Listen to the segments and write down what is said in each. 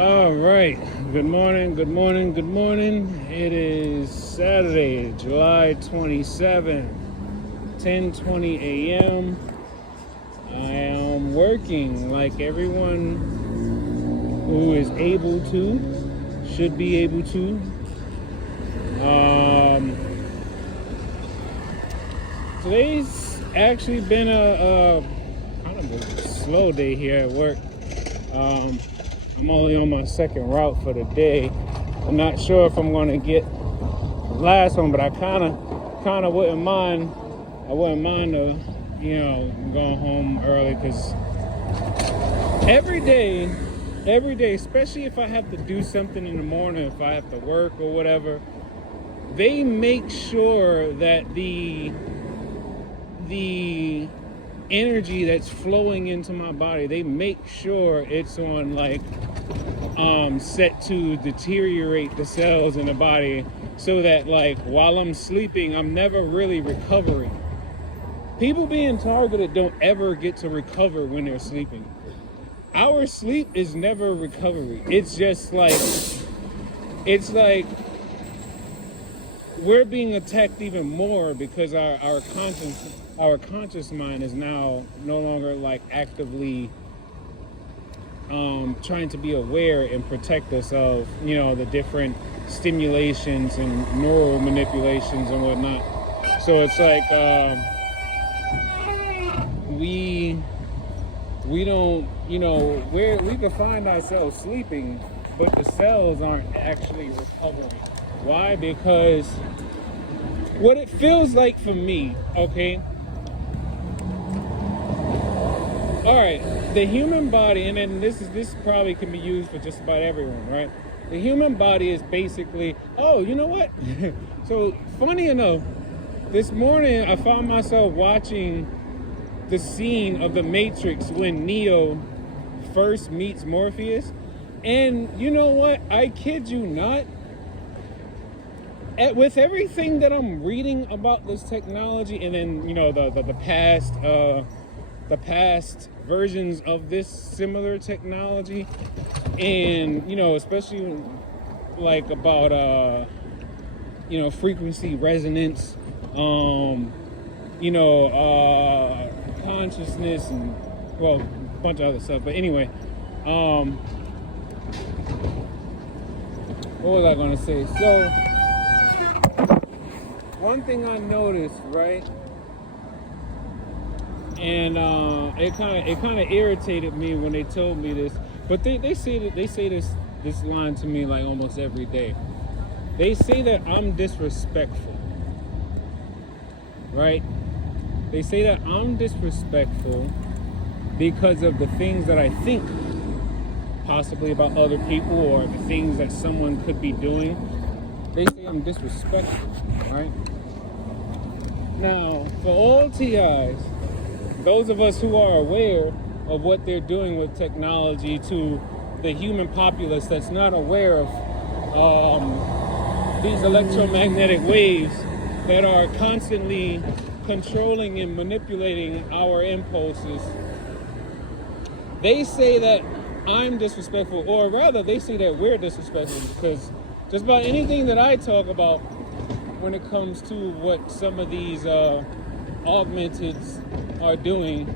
All right. Good morning. Good morning. Good morning. It is Saturday, July 27th, 10:20 a.m. I am working like everyone who is able to, should be able to. Today's actually been a kind of a slow day here at work. I'm only on my second route for the day. I'm not sure if I'm going to get the last one, but I kind of wouldn't mind. I wouldn't mind going home early because every day, especially if I have to do something in the morning, if I have to work or whatever, they make sure that the energy that's flowing into my body, they make sure it's on set to deteriorate the cells in the body so that while I'm sleeping, I'm never really recovering. People being targeted don't ever get to recover when they're sleeping. Our sleep is never recovery. It's just we're being attacked even more because our conscious mind is now no longer actively trying to be aware and protect us of the different stimulations and neural manipulations and whatnot. So it's we don't we can find ourselves sleeping, but the cells aren't actually recovering. Why? Because what it feels like for me, okay? All right, the human body, and then this probably can be used for just about everyone, right? The human body is basically, oh, you know what? So funny enough, this morning I found myself watching the scene of The Matrix when Neo first meets Morpheus. And you know what? I kid you not. With everything that I'm reading about this technology, and then the past versions of this similar technology, and especially about frequency resonance, consciousness, and a bunch of other stuff. But anyway, what was I gonna say? So one thing I noticed, right, and it kind of irritated me when they told me this, but they say this line to me almost every day. They say that I'm disrespectful, right? They say that I'm disrespectful because of the things that I think possibly about other people or the things that someone could be doing. They say I'm disrespectful, right? Now, for all TIs, those of us who are aware of what they're doing with technology to the human populace that's not aware of these electromagnetic waves that are constantly controlling and manipulating our impulses, they say that I'm disrespectful, or rather they say that we're disrespectful, because just about anything that I talk about when it comes to what some of these augmenteds are doing,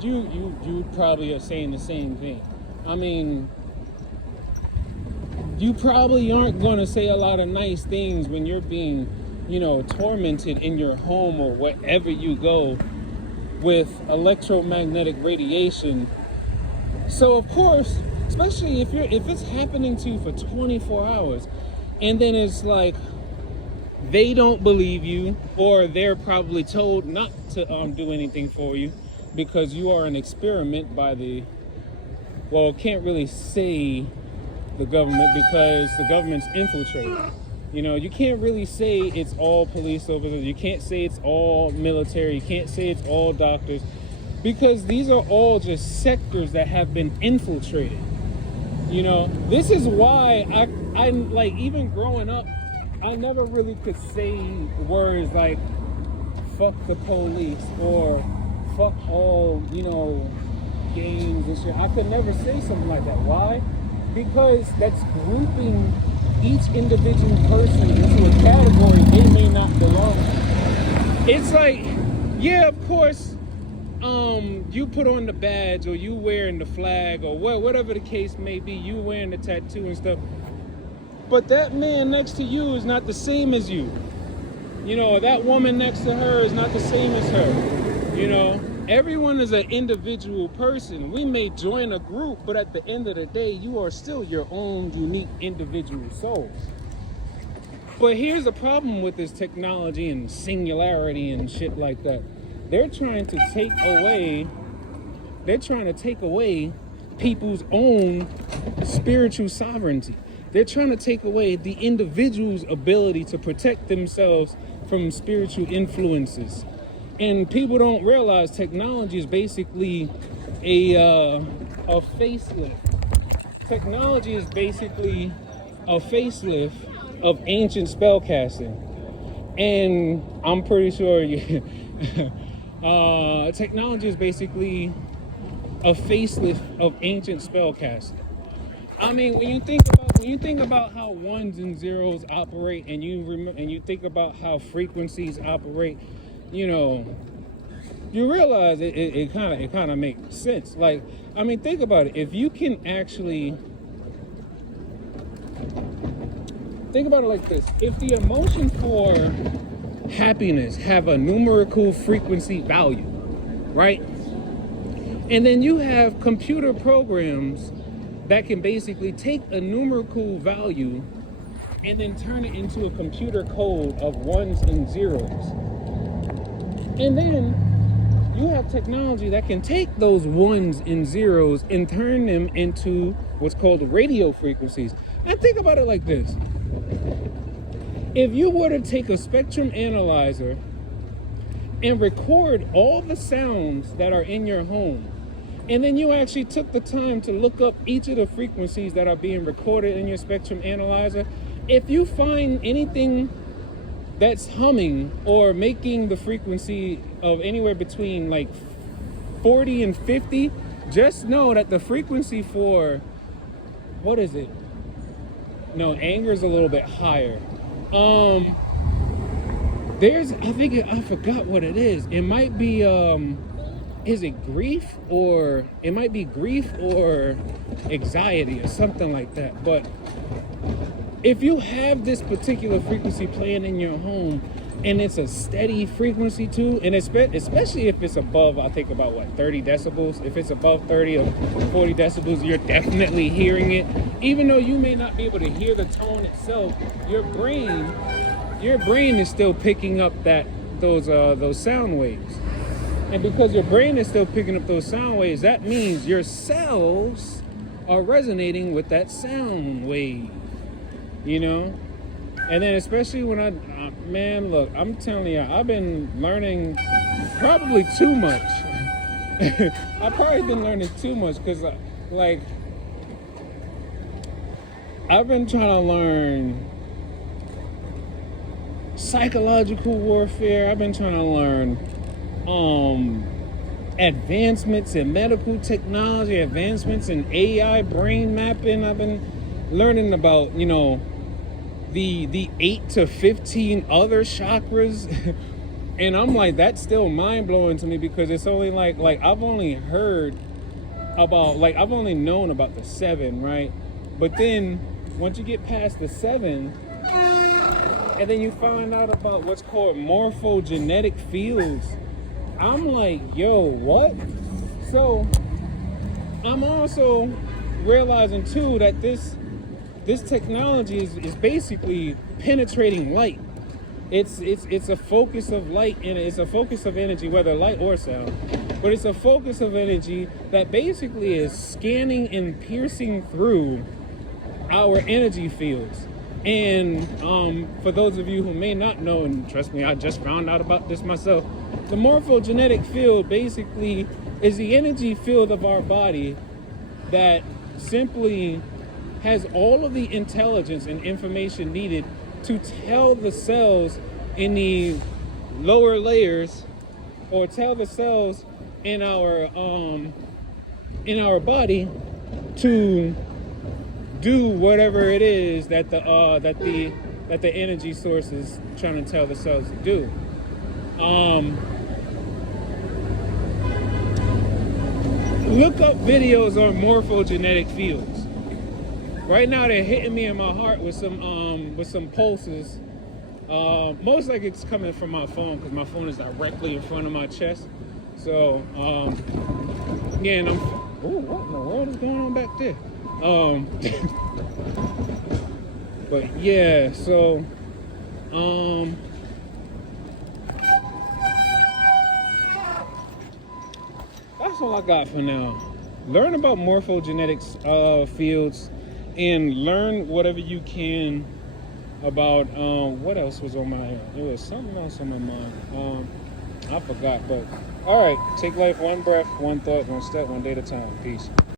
you probably are saying the same thing. I mean, you probably aren't going to say a lot of nice things when you're being, tormented in your home or wherever you go with electromagnetic radiation. So of course, especially if it's happening to you for 24 hours, and then it's they don't believe you, or they're probably told not to do anything for you because you are an experiment by can't really say the government because the government's infiltrated. You can't really say it's all police officers. You can't say it's all military. You can't say it's all doctors, because these are all just sectors that have been infiltrated. This is why I even growing up, I never really could say words like fuck the police or fuck all, games and shit. I could never say something like that. Why? Because that's grouping each individual person into a category they may not belong to. It's like, yeah, of course, you put on the badge, or you wearing the flag, or whatever the case may be, you wearing the tattoo and stuff. But that man next to you is not the same as you. You know, that woman next to her is not the same as her. You know, everyone is an individual person. We may join a group, but at the end of the day, you are still your own unique individual soul. But here's the problem with this technology and singularity and shit like that. They're trying to take away people's own spiritual sovereignty. They're trying to take away the individual's ability to protect themselves from spiritual influences. And people don't realize technology is basically a facelift. Technology is basically a facelift of ancient spellcasting. And I'm pretty sure technology is basically a facelift of ancient spellcasting. I mean, when you think about how ones and zeros operate, and you think about how frequencies operate, you know, you realize it kind of makes sense. Like, I mean, think about it. If you can actually think about it like this: if the emotion for happiness have a numerical frequency value, right? And then you have computer programs that can basically take a numerical value and then turn it into a computer code of ones and zeros. And then you have technology that can take those ones and zeros and turn them into what's called radio frequencies. And think about it like this. If you were to take a spectrum analyzer and record all the sounds that are in your home, and then you actually took the time to look up each of the frequencies that are being recorded in your spectrum analyzer, if you find anything that's humming or making the frequency of anywhere between like 40 and 50, just know that the frequency for, what is it? No, anger is a little bit higher. I forgot what it is. It might be, is it grief, or it might be grief or anxiety or something like that. But if you have this particular frequency playing in your home, and it's a steady frequency too, and especially if it's above, I think about 30 decibels. If it's above 30 or 40 decibels, you're definitely hearing it. Even though you may not be able to hear the tone itself, your brain is still picking up those sound waves. And because your brain is still picking up those sound waves, that means your cells are resonating with that sound wave, you know? And then especially when man, look, I'm telling you, I've been learning probably too much. I've probably been learning too much because, like, I've been trying to learn psychological warfare. I've been trying to learn advancements in medical technology, advancements in AI brain mapping. I've been learning about, you know, the 8 to 15 other chakras. And I'm like, that's still mind-blowing to me, because it's only like I've only known about the 7, right? But then once you get past the 7, and then you find out about what's called morphogenetic fields, I'm like, yo, what? So I'm also realizing too that this technology is basically penetrating light. It's a focus of light, and it's a focus of energy, whether light or sound. But it's a focus of energy that basically is scanning and piercing through our energy fields. And for those of you who may not know, and trust me, I just found out about this myself, the morphogenetic field basically is the energy field of our body that simply has all of the intelligence and information needed to tell the cells in the lower layers, or tell the cells in our in our body to do whatever it is that the energy source is trying to tell the cells to do. Look up videos on morphogenetic fields. Right now they're hitting me in my heart with some pulses. Most like it's coming from my phone because my phone is directly in front of my chest. So yeah, and what in the world is going on back there? But yeah, so that's all I got for now. Learn about morphogenetics fields and learn whatever you can about what else was on my head. There was something else on my mind. I forgot, but all right, take life one breath, one thought, one step, one day at a time. Peace.